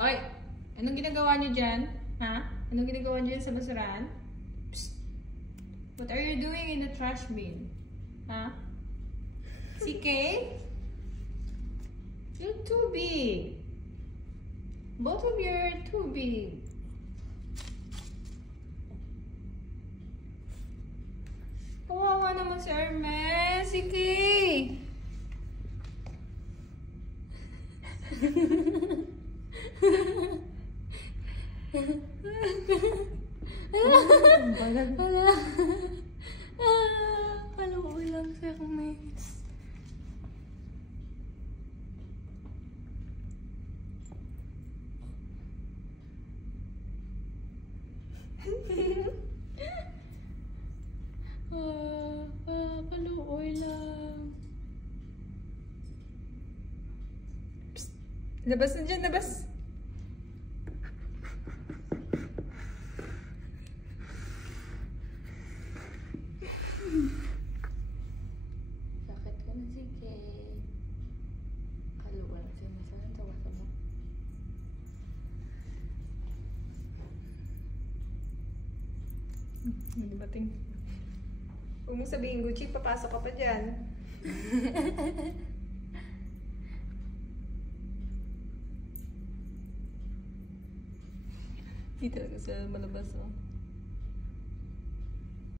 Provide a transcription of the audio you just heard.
Oy! Anong ginagawa niyo dyan? Ha? Anong ginagawa niyo dyan sa basurahan? Psst! What are you doing in the trash bin? Ha? CK? You're too big. Both of you are too big. Kawawa naman si Hermes. CK! Paluoy lang si Hermes. Paluoy lang. Psst. Labas na dyan, labas. Sakit ka na, sige. Kaluwa lang siya. Masarang tawasan mo. Bating. Huwag mong sabihin, Gucci, papasok ka pa dyan. Hindi talaga sila malabas, oh.